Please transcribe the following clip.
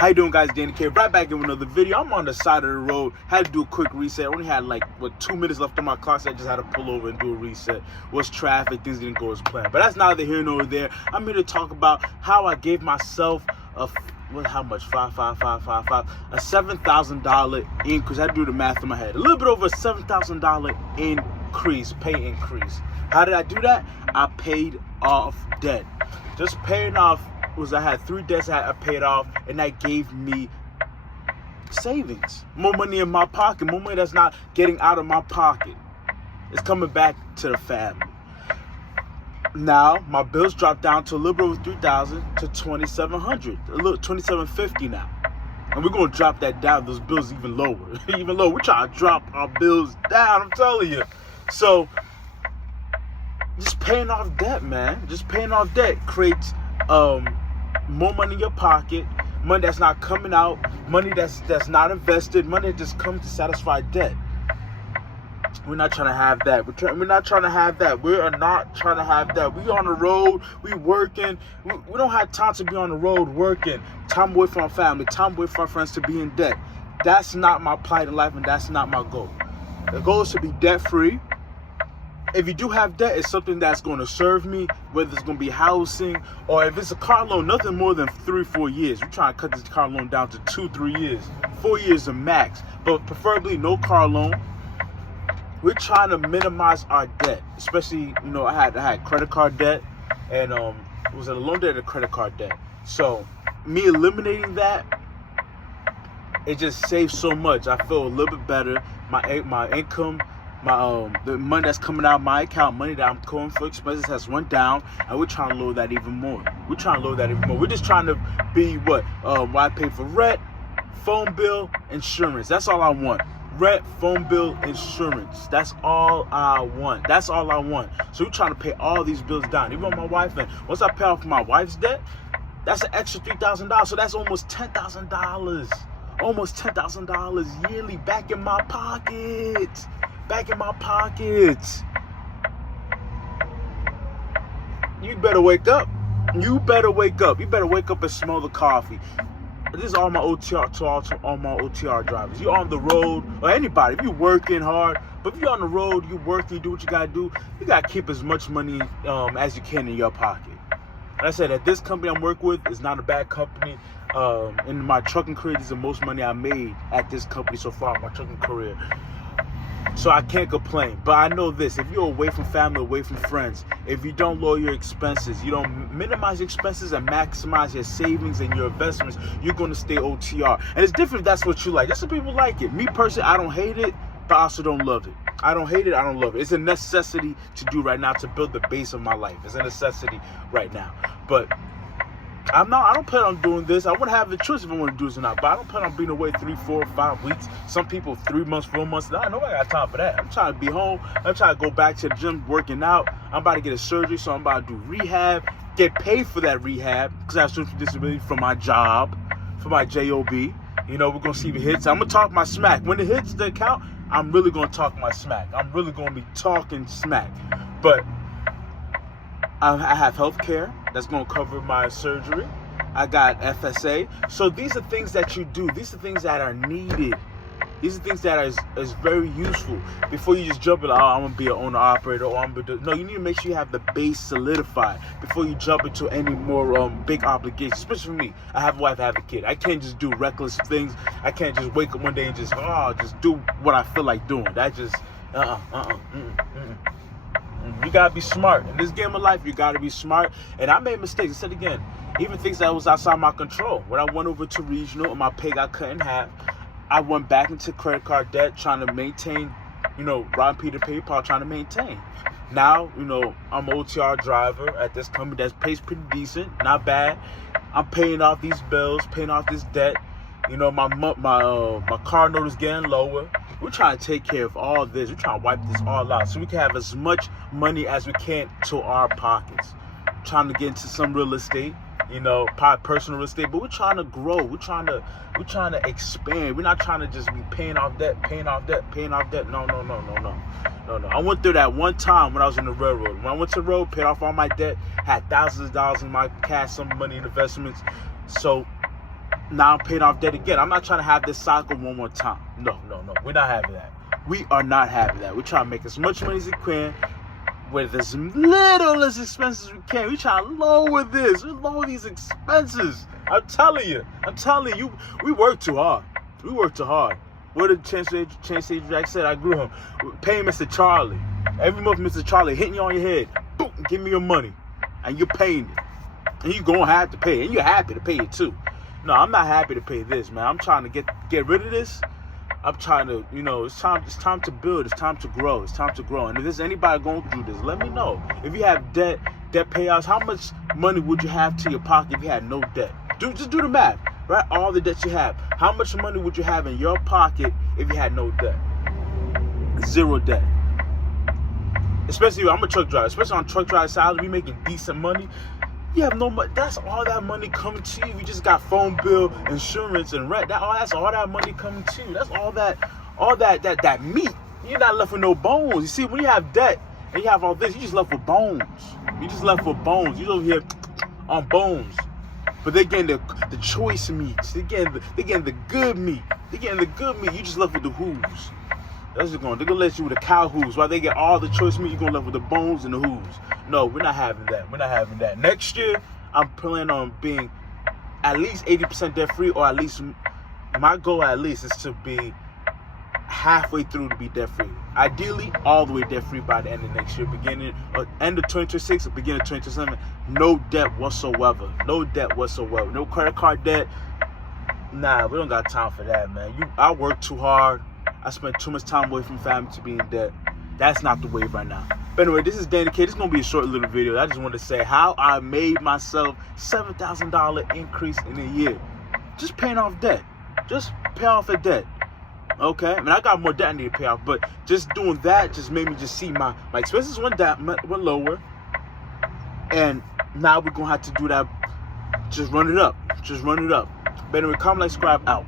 How you doing, guys? Danny K, right back in another video. I'm on the side of the road. Had to do a quick reset. I only had like 2 minutes left on my clock, so I just had to pull over and do a reset. Was traffic, things didn't go as planned. But that's neither here nor there. I'm here to talk about how I gave myself a how much? A $7,000 increase. I had to do the math in my head. A little bit over a $7,000 increase, pay increase. How did I do that? I paid off debt. Just paying off I had 3 debts I paid off, and that gave me savings, more money in my pocket, more money that's not getting out of my pocket. It's coming back to the family. Now my bills dropped down to a little bit over $3,000 to $2,700, a little $2,750 now, and we're gonna drop that down. Those bills even lower, even lower. We're trying to drop our bills down. I'm telling you. So just paying off debt, man. Just paying off debt creates more money in your pocket, money that's not coming out, money that's not invested, money that just comes to satisfy debt. We're not trying to have that. We're not trying to have that. We are not trying to have that. We on the road, we working. We don't have time to be on the road working. Time away from our family, time away from our friends to be in debt. That's not my plight in life, and that's not my goal. The goal is to be debt-free. If you do have debt, it's something that's going to serve me, whether it's going to be housing or if it's a car loan, nothing more than 3-4 years. We're trying to cut this car loan down to 2-3 years, 4 years the max, but preferably no car loan. We're trying to minimize our debt, especially, I had credit card debt, and it was a loan debt and a credit card debt. So me eliminating that, it just saves so much. I feel a little bit better. My income, the money that's coming out of my account, money that I'm going for expenses has went down, and we're trying to lower that even more. We're just trying to be what I pay for rent, phone bill, insurance. That's all I want. Rent, phone bill, insurance. That's all I want. So we're trying to pay all these bills down, even on my wife. And once I pay off my wife's debt, that's an extra $3,000. So that's almost $10,000. Almost $10,000 yearly back in my pocket. You better wake up. You better wake up and smell the coffee. This is all my OTR to all my OTR drivers. You're on the road, or anybody, if you're working hard, but if you're on the road, you work, you do what you gotta do, you gotta keep as much money as you can in your pocket. And I said that this company I'm working with is not a bad company. In my trucking career, this is the most money I made at this company so far in my trucking career. So I can't complain. But I know this: if you're away from family, away from friends, if you don't lower your expenses, you don't minimize your expenses and maximize your savings and your investments, you're going to stay OTR. And it's different if that's what you like. There's some people like it. Me personally, I don't hate it, but I also don't love it. I don't hate it, I don't love it. It's a necessity to do right now to build the base of my life. It's a necessity right now. But I don't plan on doing this. I wouldn't have the choice if I want to do this or not. But I don't plan on being away 3, 4, 5 weeks. Some people 3 months, 4 months. Nobody got time for that. I'm trying to be home. I'm trying to go back to the gym, working out. I'm about to get a surgery, so I'm about to do rehab. Get paid for that rehab because I have social disability from my job, for my job. We're gonna see if it hits. I'm gonna talk my smack. When it hits the account, I'm really gonna talk my smack. I'm really gonna be talking smack. But I have health care that's going to cover my surgery. I got FSA. So these are things that you do. These are things that are needed. These are things that is very useful before you just jump in, I'm going to be an owner-operator. No, you need to make sure you have the base solidified before you jump into any more big obligations. Especially for me. I have a wife, I have a kid. I can't just do reckless things. I can't just wake up one day and just do what I feel like doing. That just, You gotta be smart. In this game of life, you gotta be smart. And I made mistakes. I said again, even things that was outside my control. When I went over to regional and my pay got cut in half, I went back into credit card debt, trying to maintain, Ron Peter PayPal, trying to maintain. Now, I'm an OTR driver at this company that pays pretty decent, not bad. I'm paying off these bills, paying off this debt. My car note is getting lower. We're trying to take care of all this. We're trying to wipe this all out so we can have as much money as we can to our pockets. Trying to get into some real estate, personal real estate, but we're trying to grow. We're trying to expand. We're not trying to just be paying off debt. No. I went through that one time when I was in the railroad. When I went to the road, paid off all my debt, had thousands of dollars in my cash, some money in investments. So now I'm paying off debt again. I'm not trying to have this cycle one more time. No. We're not having that. We are not having that. We're trying to make as much money as we can with as little as expenses as we can. We're trying to lower this. We lower these expenses. I'm telling you. We work too hard. What did Chance Jack said? I grew him. Paying Mr. Charlie. Every month, Mr. Charlie hitting you on your head. Boom, give me your money. And you're paying it. And you're going to have to pay it. And you're happy to pay it too. No, I'm not happy to pay this, man. I'm trying to get rid of this. I'm trying to, it's time to build. It's time to grow. And if there's anybody going through this, let me know. If you have debt payouts, how much money would you have to your pocket if you had no debt? Just do the math, right? All the debts you have. How much money would you have in your pocket if you had no debt? Zero debt. Especially, I'm a truck driver. Especially on truck driver salary, we making decent money. You have no money. That's all that money coming to you. You just got phone bill, insurance, and rent. That's all that money coming to you. That's all that meat. You're not left with no bones. You see, when you have debt and you have all this, you just left with bones. You're over here on bones. But they're getting the choice meats. They're getting the good meat. You just left with the hooves. They're gonna let you with the cow hooves. While they get all the choice meat, you're gonna left with the bones and the hooves. No, we're not having that. Next year, I'm planning on being at least 80% debt free, or at least my goal is to be halfway through to be debt free. Ideally, all the way debt free by the end of next year, end of 2026 or beginning of 2027. No debt whatsoever. No credit card debt. Nah, we don't got time for that, man. I work too hard. I spent too much time away from family to be in debt. That's not the wave right now. But anyway, this is Danny K. This is going to be a short little video. I just wanted to say how I made myself $7,000 increase in a year. Just paying off debt. Just pay off the debt. Okay? I mean, I got more debt I need to pay off. But just doing that just made me just see my expenses went lower. And now we're going to have to do that. Just run it up. But anyway, comment, like, subscribe, out.